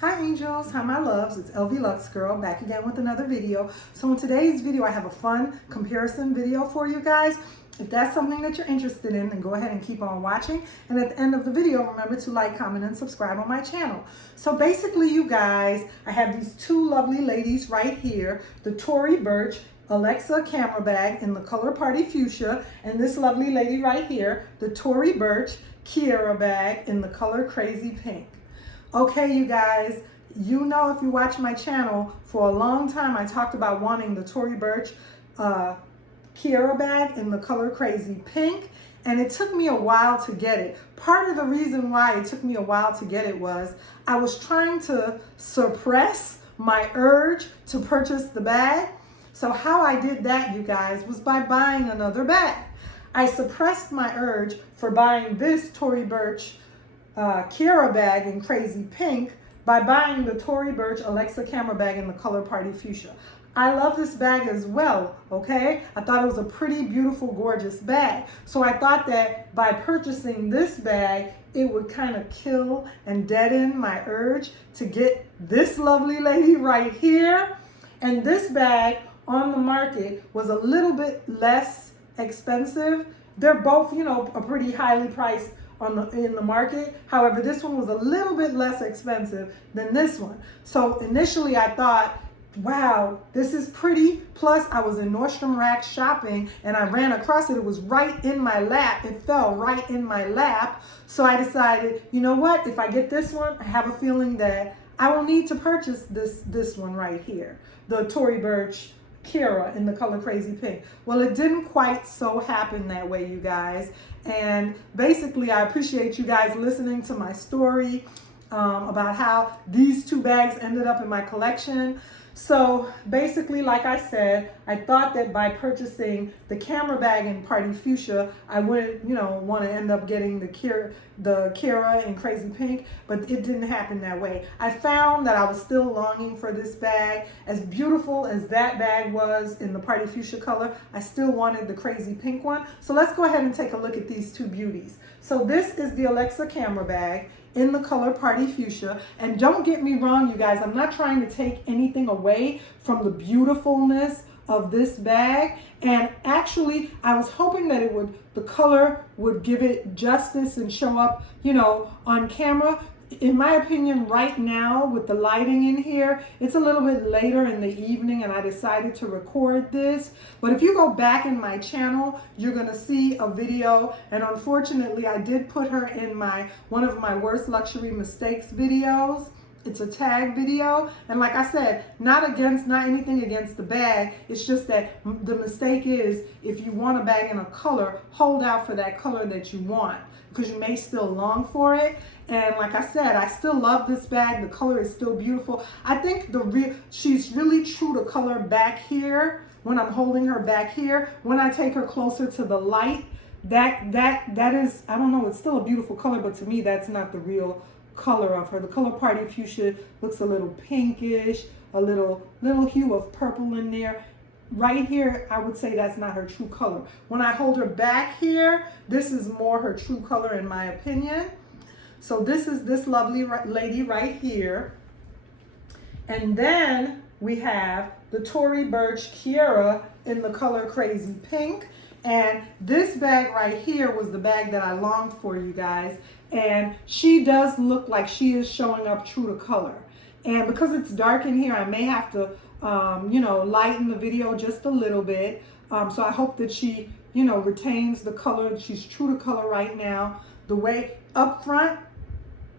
Hi angels, hi my loves, it's lvluxegirl back again with another video. So in today's video I have a fun comparison video for you guys. If that's something that you're interested in, then go ahead and keep on watching. And at the end of the video, remember to like, comment, and subscribe on my channel. So basically you guys, I have these two lovely ladies right here, the Tory Burch Alexa camera bag in the color Party Fuchsia, and this lovely lady right here, the Tory Burch Kiara bag in the color Crazy Pink. Okay, you guys, you know if you watch my channel, for a long time I talked about wanting the Tory Burch Kiara bag in the color Crazy Pink, and it took me a while to get it. Part of the reason why it took me a while to get it was I was trying to suppress my urge to purchase the bag. So how I did that, you guys, was by buying another bag. I suppressed my urge for buying this Tory Burch Kiara bag in Crazy Pink by buying the Tory Burch Alexa camera bag in the color Party Fuchsia. I love this bag as well, okay? I thought it was a pretty beautiful, gorgeous bag. So I thought that by purchasing this bag, it would kind of kill and deaden my urge to get this lovely lady right here. And this bag on the market was a little bit less expensive. They're both, you know, a pretty highly priced in the market. However, this one was a little bit less expensive than this one. So initially I thought, wow, this is pretty. Plus I was in Nordstrom Rack shopping and I ran across it. It was right in my lap. It fell right in my lap. So I decided, you know what? If I get this one, I have a feeling that I will need to purchase this one right here, the Tory Burch Kiara in the color Crazy Pink. Well, it didn't quite so happen that way, you guys. And basically, I appreciate you guys listening to my story about how these two bags ended up in my collection. So basically, like I said, I thought that by purchasing the camera bag in Party Fuchsia, I wouldn't, you know, want to end up getting the Kiara in Crazy Pink, but it didn't happen that way. I found that I was still longing for this bag. As beautiful as that bag was in the Party Fuchsia color, I still wanted the Crazy Pink one. So let's go ahead and take a look at these two beauties. So this is the Alexa camera bag in the color Party Fuchsia. And don't get me wrong, you guys, I'm not trying to take anything away from the beautifulness of this bag. And actually, I was hoping that the color would give it justice and show up, you know, on camera. In my opinion, right now with the lighting in here, it's a little bit later in the evening and I decided to record this. But if you go back in my channel, you're gonna see a video, and unfortunately I did put her in one of my worst luxury mistakes videos. It's a tag video, and like I said, not anything against the bag. It's just that the mistake is, if you want a bag in a color, hold out for that color that you want, because you may still long for it. And like I said, I still love this bag. The color is still beautiful. I think she's really true to color back here when I'm holding her back here. When I take her closer to the light, that is, I don't know, it's still a beautiful color, but to me that's not the real color of her. The color Party Fuchsia looks a little pinkish, a little hue of purple in there. Right here, I would say that's not her true color. When I hold her back here, this is more her true color in my opinion. So this is this lovely lady right here. And then we have the Tory Burch Kiara in the color Crazy Pink. And this bag right here was the bag that I longed for, you guys. And she does look like she is showing up true to color. And because it's dark in here, I may have to, you know, lighten the video just a little bit. So I hope that she, you know, retains the color. She's true to color right now. The way up front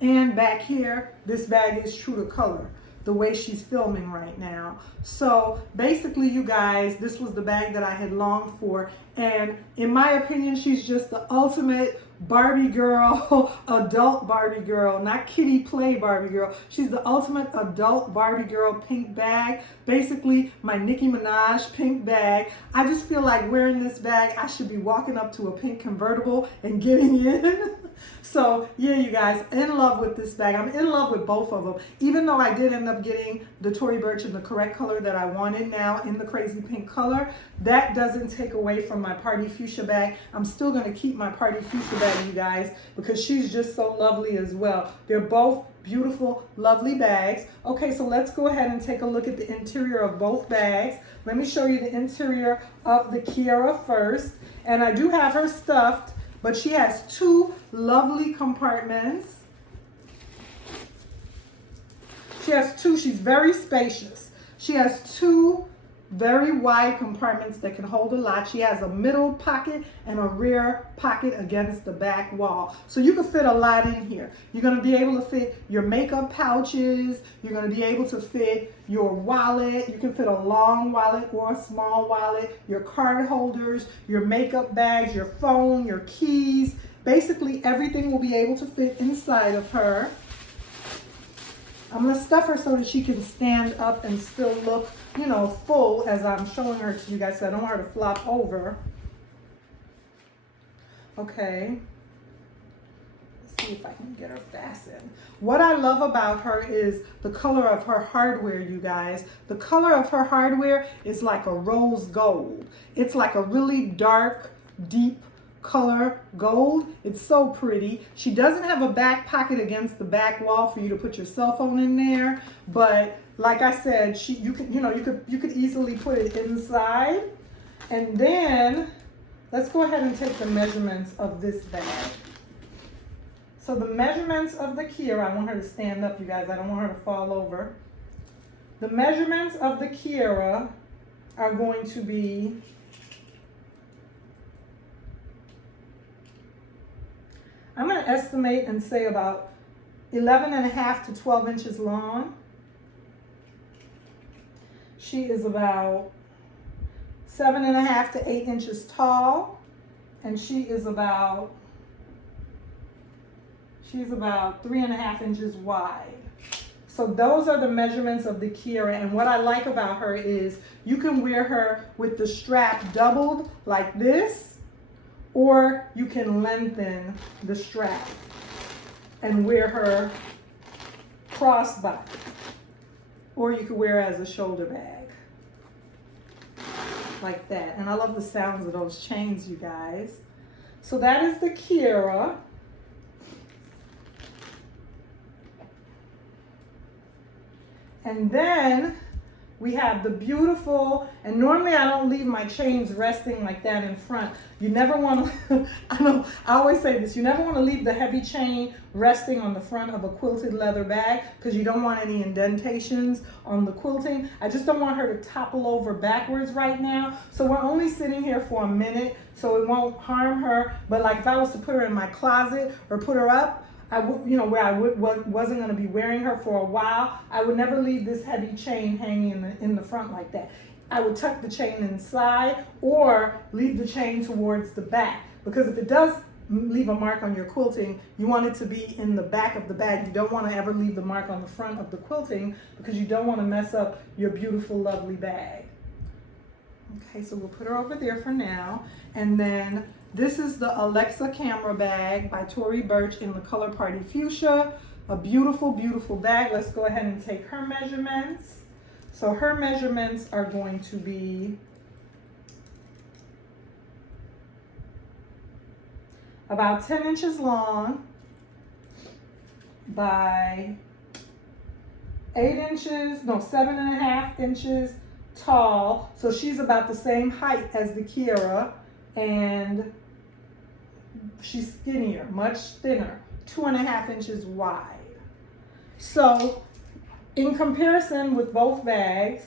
and back here, this bag is true to color, the way she's filming right now. So basically, you guys, this was the bag that I had longed for. And in my opinion, she's just the ultimate Barbie girl, adult Barbie girl, not kiddie play Barbie girl. She's the ultimate adult Barbie girl pink bag. Basically, my Nicki Minaj pink bag. I just feel like wearing this bag, I should be walking up to a pink convertible and getting in. So yeah, you guys, in love with this bag. I'm in love with both of them. Even though I did end up getting the Tory Burch in the correct color that I wanted now in the Crazy Pink color, that doesn't take away from my Party Fuchsia bag. I'm still going to keep my Party Fuchsia bag, you guys, because she's just so lovely as well. They're both beautiful, lovely bags. Okay, so let's go ahead and take a look at the interior of both bags. Let me show you the interior of the Kiara first. And I do have her stuffed, but she has two lovely compartments. She has two, she's very spacious. She has two very wide compartments that can hold a lot. She has a middle pocket and a rear pocket against the back wall. So you can fit a lot in here. You're gonna be able to fit your makeup pouches. You're gonna be able to fit your wallet. You can fit a long wallet or a small wallet, your card holders, your makeup bags, your phone, your keys. Basically everything will be able to fit inside of her. I'm gonna stuff her so that she can stand up and still look, you know, full as I'm showing her to you guys, so I don't want her to flop over. Okay. Let's see if I can get her fastened. What I love about her is the color of her hardware, you guys. The color of her hardware is like a rose gold. It's like a really dark, deep color gold. It's so pretty. She doesn't have a back pocket against the back wall for you to put your cell phone in there, but like I said, you could easily put it inside. And then let's go ahead and take the measurements of this bag. So the measurements of the Kiara, I want her to stand up, you guys. I don't want her to fall over. The measurements of the Kiara are going to be I'm going to estimate and say about 11.5 to 12 inches long. She is about 7.5 to 8 inches tall, and she's about 3.5 inches wide. So those are the measurements of the Kiara, and what I like about her is you can wear her with the strap doubled like this, or you can lengthen the strap and wear her crossbody, or you could wear her as a shoulder bag like that. And I love the sounds of those chains, you guys. So that is the Kiara. And then we have the beautiful, and normally I don't leave my chains resting like that in front. You never want to, I always say this, you never want to leave the heavy chain resting on the front of a quilted leather bag because you don't want any indentations on the quilting. I just don't want her to topple over backwards right now. So we're only sitting here for a minute, so it won't harm her. But like if I was to put her in my closet or put her up, I would, where I wasn't going to be wearing her for a while, I would never leave this heavy chain hanging in the front like that. I would tuck the chain inside or leave the chain towards the back, because if it does leave a mark on your quilting, you want it to be in the back of the bag. You don't want to ever leave the mark on the front of the quilting because you don't want to mess up your beautiful, lovely bag. Okay, so we'll put her over there for now. And then this is the Alexa camera bag by Tory Burch in the color Party Fuchsia. A beautiful, beautiful bag. Let's go ahead and take her measurements. So her measurements are going to be about 10 inches long by 7.5 inches tall. So she's about the same height as the Kiara, and she's skinnier, much thinner, 2.5 inches wide. So in comparison with both bags,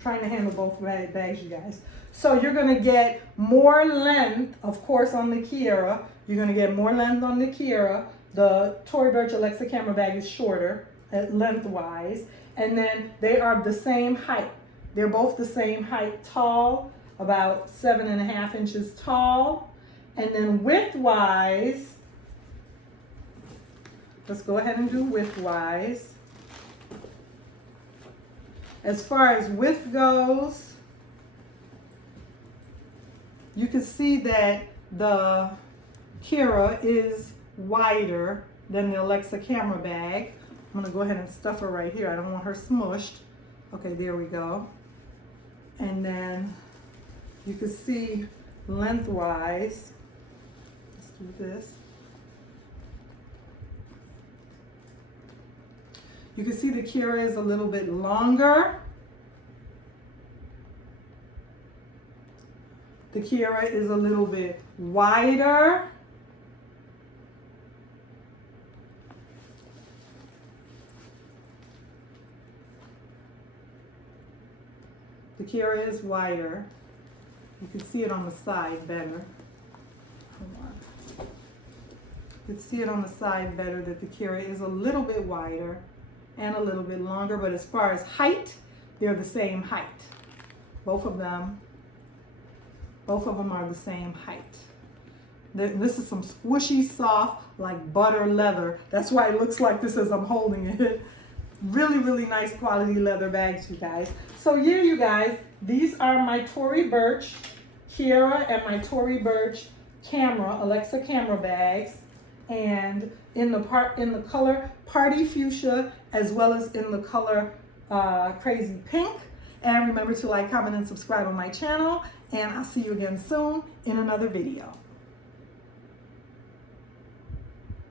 trying to handle both bags, you guys. So you're gonna get more length, of course, on the Kiara. You're gonna get more length on the Kiara. The Tory Burch Alexa camera bag is shorter lengthwise, and then they are the same height. They're both the same height, tall, about 7.5 inches tall. And then widthwise, let's go ahead and do widthwise. As far as width goes, you can see that the Kiara is wider than the Alexa camera bag. I'm gonna go ahead and stuff her right here. I don't want her smushed. Okay, there we go. And then You can see lengthwise. Let's do this. You can see the Kiara is a little bit longer. The Kiara is a little bit wider. The Kiara is wider. You can see it on the side better. Hold on. You can see it on the side better that the Kiara is a little bit wider and a little bit longer, but as far as height, they're the same height. Both of them are the same height. This is some squishy, soft, like butter leather. That's why it looks like this as I'm holding it. Really, really nice quality leather bags, you guys. So yeah, you guys, these are my Tory Burch Kiara and my Tory Burch Alexa camera bags, and in the color Party Fuchsia, as well as in the color Crazy Pink. And remember to like, comment, and subscribe on my channel. And I'll see you again soon in another video.